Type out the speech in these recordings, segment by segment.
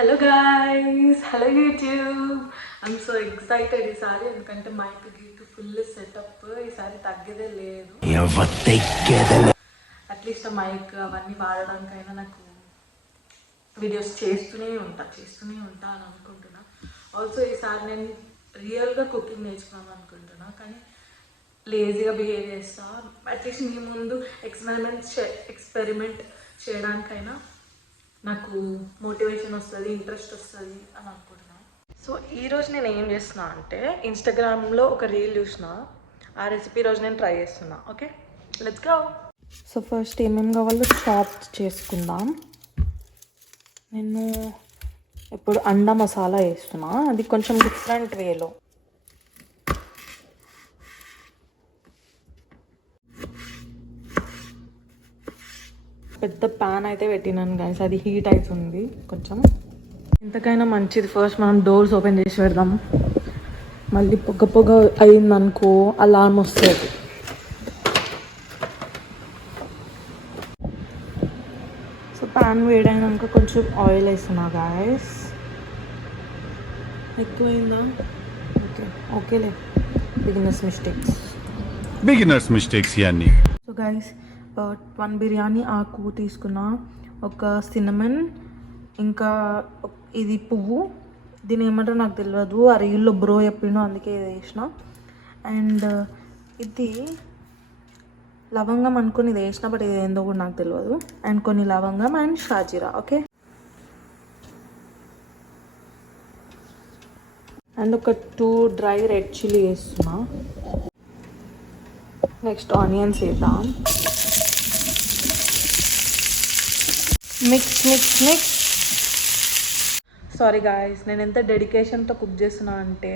Hello guys, hello YouTube. I'm so excited ఈసారి, ఎందుకంటే mic geek full setup ఈసారి తగ్గేదే లేదు. అట్లీస్ట్ మైక్ అవన్నీ వాడడానికైనా నాకు వీడియోస్ చేస్తూనే ఉంటా అని అనుకుంటున్నా. ఆల్సో ఈసారి నేను రియల్గా కుకింగ్ నేర్చుకున్నాను అనుకుంటున్నా, కానీ లేజీగా బిహేవ్ చేస్తా. అట్లీస్ట్ మీ ముందు ఎక్స్పెరిమెంట్ చేయడానికైనా నాకు మోటివేషన్ వస్తుంది, ఇంట్రెస్ట్ వస్తుంది అని అనుకుంటున్నాను. సో ఈరోజు నేను ఏం చేస్తున్నా అంటే, ఇన్స్టాగ్రామ్లో ఒక రీల్ చూసిన, ఆ రెసిపీ రోజు నేను ట్రై చేస్తున్నా. Okay, let's go. So first ఏమేమి కావాలో చాప్ చేసుకుందాం. నేను ఇప్పుడు అండా మసాలా వేస్తున్నా, అది కొంచెం డిఫరెంట్ వేలో. పెద్ద ప్యాన్ అయితే పెట్టినాను గైస్, అది హీట్ అవుతుంది కొంచెం. ఎంతకైనా మంచిది ఫస్ట్ మనం డోర్స్ ఓపెన్ చేసి పెడదాం. మళ్ళీ పొగ అయిందనుకో అలారం వస్తుంది. సో ప్యాన్ వేడైనాక కొంచెం ఆయిల్ వేస్తున్నా గైస్. ఎక్కువైందా? ఓకేలే, బిగినర్స్ మిస్టేక్స్ ఇవన్నీ. సో గైస్, 1 బిర్యానీ ఆకు తీసుకున్నా, ఒక సినమన్, ఇంకా ఇది పువ్వు, దీని ఏమంటారో నాకు తెలియదు, ఆ రీల్లో బ్రో చెప్పిండు అందుకే ఇది వేసిన. అండ్ ఇది లవంగం అనుకుని ఇది వేసిన, బట్ ఇది ఏందో కూడా నాకు తెలియదు. అండ్ కొన్ని లవంగం అండ్ షాజీరా. ఓకే, అండ్ ఒక 2 డ్రై రెడ్ చిల్లీ వేస్తున్నా. నెక్స్ట్ ఆనియన్స్ వేద్దాం. మిక్స్. సారీ గాయస్, నేను ఎంత డెడికేషన్తో కుక్ చేస్తున్నా అంటే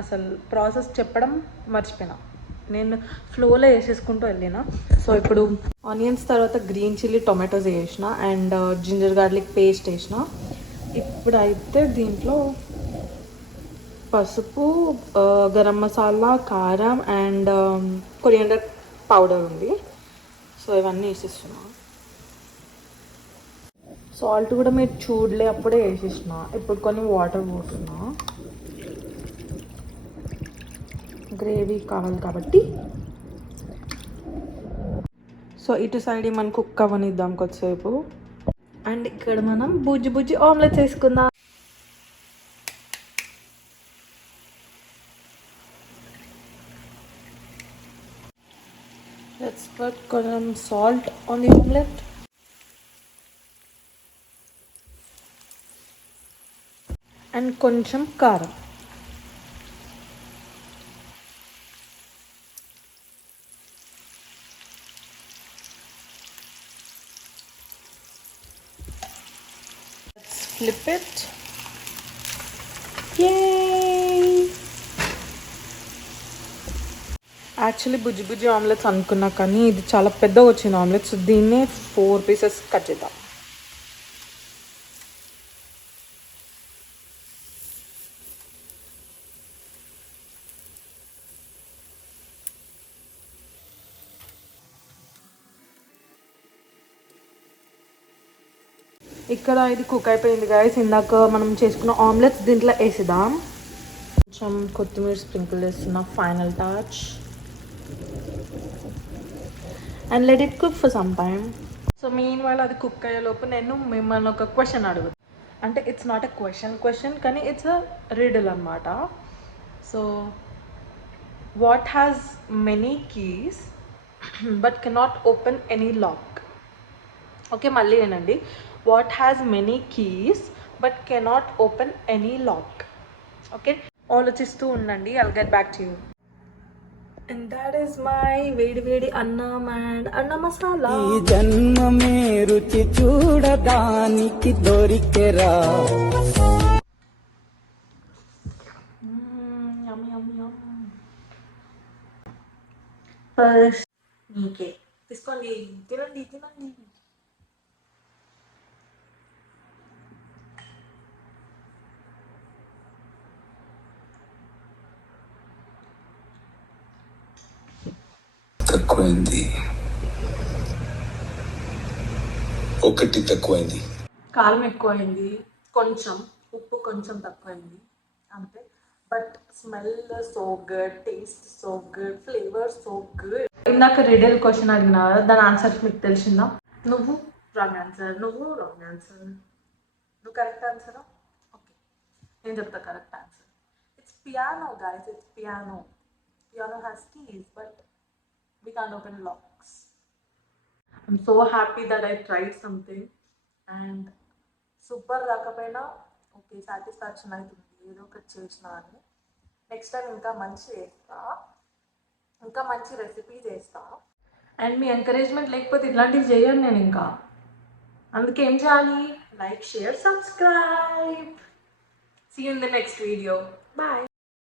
అసలు ప్రాసెస్ చెప్పడం మర్చిపోయినా. నేను ఫ్లోలో వేసేసుకుంటూ వెళ్ళిన. సో ఇప్పుడు ఆనియన్స్ తర్వాత గ్రీన్ చిల్లీ టొమాటోస్ వేసిన, అండ్ జింజర్ గార్లిక్ పేస్ట్ వేసిన. ఇప్పుడైతే దీంట్లో పసుపు, గరం మసాలా, కారం అండ్ కొరియాండర్ పౌడర్ ఉంది. సో ఇవన్నీ వేసేస్తున్నా. సాల్ట్ కూడా మీరు చూడలే, అప్పుడే వేసేసిన. ఇప్పుడు కొన్ని వాటర్ పోస్తున్నా, గ్రేవీ కావాలి కాబట్టి. సో ఇటు సైడ్ మనం కుక్ అవ్వనిద్దాం కొద్దిసేపు. అండ్ ఇక్కడ మనం బుజ్జి ఆమ్లెట్స్ వేసుకుందాం. లెట్స్ పట్ కొంచెం salt on the omelette. And కొంచెం కారం. Let's flip it. Yay! Actually బుజ్జి ఆమ్లెట్స్ అనుకున్నా, కానీ ఇది చాలా పెద్దగా వచ్చింది ఆమ్లెట్స్. దీన్నే 4 పీసెస్ కట్ చేద్దాం. ఇక్కడ ఇది కుక్ అయిపోయింది గాయస్. ఇందాక మనం చేసుకున్న ఆమ్లెట్స్ దీంట్లో వేసిద్దాం. కొంచెం కొత్తిమీర స్ప్రింకిల్ చేస్తున్నా, final touch. And let it cook for some time. So mean వాళ్ళు అది కుక్ అయ్యేలోపు నేను మిమ్మల్ని ఒక క్వశ్చన్ అడుగుతాను. అంటే ఇట్స్ నాట్ ఎ క్వశ్చన్, కానీ ఇట్స్ అ రిడిల్ అనమాట. So what has many keys but cannot open any lock? Okay, మళ్ళీ ఏనండి. What has many keys but cannot open any lock? Okay, ఆలోచిస్తూ ఉండండి. I'll get back to you. And that is my వేడి అన్నం అండ్ అన్న మసాలా. ఈ జన్మమే రుచి చూడడానికి దొరికెరా. ఫస్ట్ నీకే తీసుకోండి, తినండి. తక్కువైంది, ఒకటి తక్కువైంది. కారం ఎక్కువైంది. కొంచెం ఉప్పు కొంచెం తక్కువైంది అంతే. But smell so good, taste so good, flavour so good. ఇందాక రిడల్ క్వశ్చన్ అడిగినా కదా, దాని ఆన్సర్ మీకు తెలిసిందా? నువ్వు రాంగ్ ఆన్సర్, నువ్వు రాంగ్ ఆన్సర్, నువ్వు కరెక్ట్ ఆన్సరా? ఓకే, నేను చెప్తా correct answer. It's piano guys, it's piano. Piano has keys but we can't open locks. I'm so happy that I tried something and super రాకపోయినా ఓకే, సాటిస్ఫాక్షన్ అవుతుంది ఏదో ఒకటి చేసినా అని. నెక్స్ట్ టైం ఇంకా మంచి చేస్తా, ఇంకా మంచి రెసిపీ చేస్తా. అండ్ మీ ఎంకరేజ్మెంట్ లేకపోతే ఇట్లాంటివి చేయను నేను ఇంకా. అందుకే ఏం చేయాలి? Like, share, subscribe. See you in the next video. Bye.